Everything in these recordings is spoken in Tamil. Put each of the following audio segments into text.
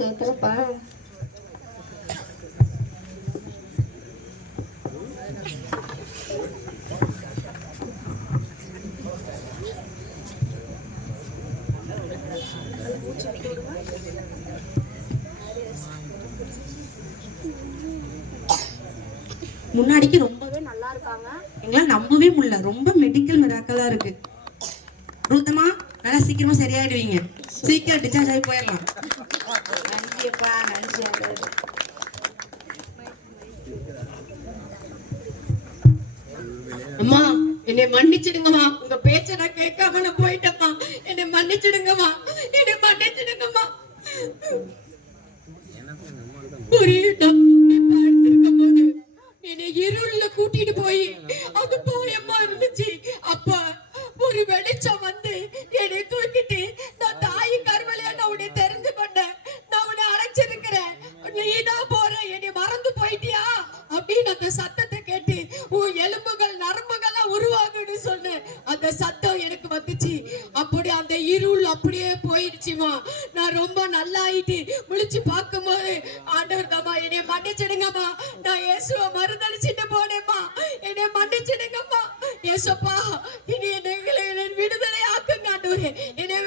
சூத்திரப்பா. முன்னாடிக்கு ரொம்பவே நல்லா இருக்காங்க. எங்களால் நம்பவே முடியல. ரொம்ப மெடிக்கல் மிராக்கலா இருக்கு. ரூத்தமா நல்லா சீக்கிரமா சரியாயிடுவீங்க. சீக்கிரம் டிஸ்சார்ஜ் ஆகி போயிடலாம். நன்றிப்பா, நன்றி. அம்மா என்னை மன்னிச்சிடுங்கம்மா. உங்க பேச்ச நான் கேட்காம நான் போயிட்டேம்மா. என்னை மன்னிச்சிடுங்கம்மா. என்னை மன்னிச்சிடுங்கம்மா. ஒரு பார்த்திருக்கும் போது என்னை இருள்ல கூட்டிட்டு போய் அது பயமா இருந்துச்சு. அப்ப ஒரு வெளிச்சம் வந்து என்னை தூக்கிட்டு நான் தாய் கருவலையா நான் உன்னை தெரிந்து கொண்டேன். நான் உன்னை அழைச்சிருக்கிறேன். நீதான் போற, என்னை மறந்து போயிட்டியா அப்படின்னு அந்த சத்தத்தை கேட்டு உன் எலும்புகள் நரம்புகள்லாம் உருவாகுன்னு சொன்னேன். அந்த சத்தம் எனக்கு வந்துச்சு. அப்படி அந்த இருள் அப்படியே போயிடுச்சுமா. நான் ரொம்ப நல்லாயிட்டு முழிச்சு பார்க்கும்போது ஆண்டவர் தாமா என்னை மன்னிச்சிடுங்கம்மா. நான் இயேசுவை மறுதளிச்சுட்டு போனேம்மா. என்னை மன்னிச்சிடுங்கம்மா. இயேசுப்பா இனி என்னை விடுதலை ஆக்குங்க ஆண்டவரே. என்னை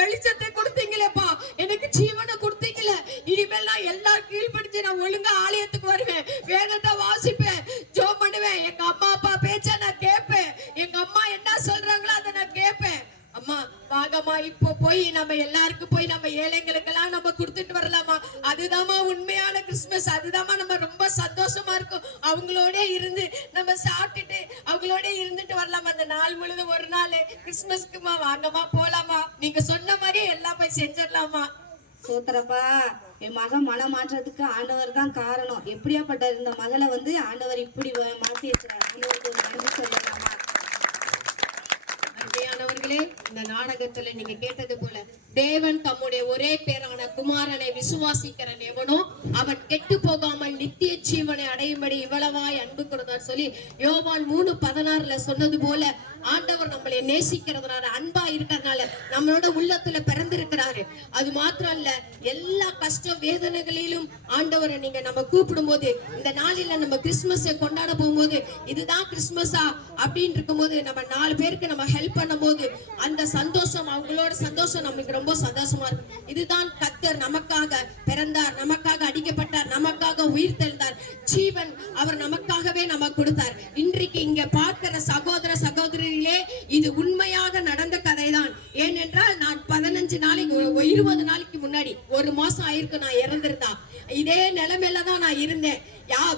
வெளிச்சத்தை கொடுத்தீங்களேப்பா. எனக்கு ஜீவனை கொடுத்தீங்களே. இனிமேல் நான் எல்லாம் கீழ்படிச்சு நான் ஒழுங்கா ஆலயத்துக்கு வருவேன். வேதத்தை வாசிப்பேன், ஜெபம் பண்ணுவேன். எங்க அம்மா அப்பா பேச்ச நான் கேட்பேன். எங்க அம்மா என்ன சொல்றாங்களோ அதை நான் கேட்பேன். அம்மா வாங்கம்மா, இப்போ போய் நம்ம எல்லாருக்கும் போய் நம்ம ஏழைங்களுக்கெல்லாம் நம்ம கொடுத்துட்டு வரலாமா? அதுதாம்மா உண்மையான கிறிஸ்துமஸ். அதுதாம்மா நம்ம ரொம்ப சந்தோஷமா இருக்கும். அவங்களோட இருந்து நம்ம சாப்பிட்டுட்டு அவங்களோட இருந்துட்டு வரலாமா? அந்த நாள் முழுதும் ஒரு நாள் கிறிஸ்துமஸ்க்குமா. வாங்கம்மா போலாமா? நீங்க சொன்ன மாதிரி எல்லாம் போய் செஞ்சிடலாமா? சூத்திரப்பா, என் மகன் மனம் மாற்றத்துக்கு ஆண்டவர் தான் காரணம். எப்படியாப்பட்ட இந்த மகளை வந்து ஆண்டவர் இப்படி மாத்தி வச்சுறாரு. ஆண்டவருக்கு ஒரு நன்றி சொல்லலாமா? அன்பானவர்களே, இந்த நாடகத்துல நீங்க கேட்டது போல தேவன் தம்முடைய ஒரே பேரான குமாரனை விசுவாசிக்கிறன் எவனோ அவன் கெட்டு போகாமல் நித்திய ஜீவனை அடையும்படி இவ்வளவாய் அன்பு கொடுத்தார் சொல்லி யோவான் 3:16 சொன்னது போல ஆண்டவர் நம்மளை நேசிக்கிறதுனால, அன்பா இருக்கிறதுனால நம்மளோட உள்ளத்துல பிறந்திருக்கிறாரு. அது மாத்திரம் இல்ல, எல்லா கஷ்ட வேதனைகளிலும் ஆண்டவரை நீங்க நம்ம கூப்பிடும் போது, இந்த நாளில நம்ம கிறிஸ்துமஸை கொண்டாட போகும்போது இதுதான் கிறிஸ்துமஸா அப்படின்னு இருக்கும்போது நம்ம 4 பேருக்கு நம்ம ஹெல்ப் பண்ணும் போது அந்த சந்தோஷம், அவங்களோட சந்தோஷம் நமக்கு ரொம்ப சந்தோஷமா இருக்கும். இதுதான் கர்த்தர் நமக்காக பிறந்தார், நமக்காக அடிக்கப்பட்டார், நமக்காக உயிர் தெழுந்தார். ஜீவன் அவர் நமக்காகவே நமக்கு கொடுத்தார். இன்றைக்கு இங்க பார்க்கிற சகோதர சகோதரிகளே, இது உண்மையாக நடந்த கதைதான். ஏனென்றால் நான் 15 நாளைக்கு 20 நாளைக்கு முன்னாடி, ஒரு மாசம் ஆயிருக்கு நான் இறந்திருந்தா. இதே நிலைமையில தான் நான் இருந்தேன்.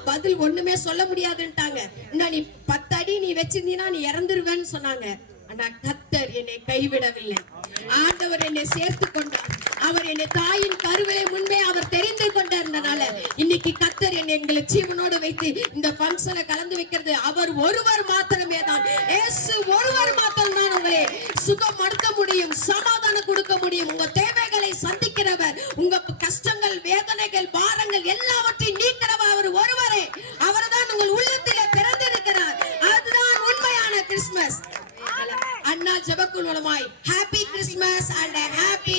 பதில் ஒண்ணுமே சொல்ல முடியாதுன்ட்டாங்க. இன்னும் நீ 10 அடி நீ வச்சிருந்தீனா நீ இறந்துருவேன்னு சொன்னாங்க. ஆனா கர்த்தர் என்னை கைவிடவில்லை. ஆண்டவர் என்னை சேர்த்து கொண்டார். அவர் என்னை தாயின் கருவிலை முன்பே அவர் தெரிந்து கொண்டிருந்தனால இன்னைக்கு கர்த்தர் என்னை எங்களை ஜீவனோடு வைத்து இந்த ஃபங்க்ஷனை கலந்து வைக்கிறது அவர் ஒருவர் மாத்திரமே தான். இயேசு ஒருவர் மாத்திரம் தான் உங்களை சுகப்படுத்த முடியும், சமாதானம் கொடுக்க முடியும். உங்க தேவைகளை சந்திக்கிறவர், உங்க கஷ்டங்கள், வேதனைகள், பாரங்கள் எல்லாவற்றையும் நீக்கிறவர் அவர் ஒருவரே. அவர்தான் உங்கள் உள்ளத்திலே பிறந்திருக்கிறார். அதுதான் உண்மையான கிறிஸ்துமஸ். அண்ணா ஜெபக்குழு மூலமாய் ஹாப்பி கிறிஸ்துமஸ் அண்ட் ஹாப்பி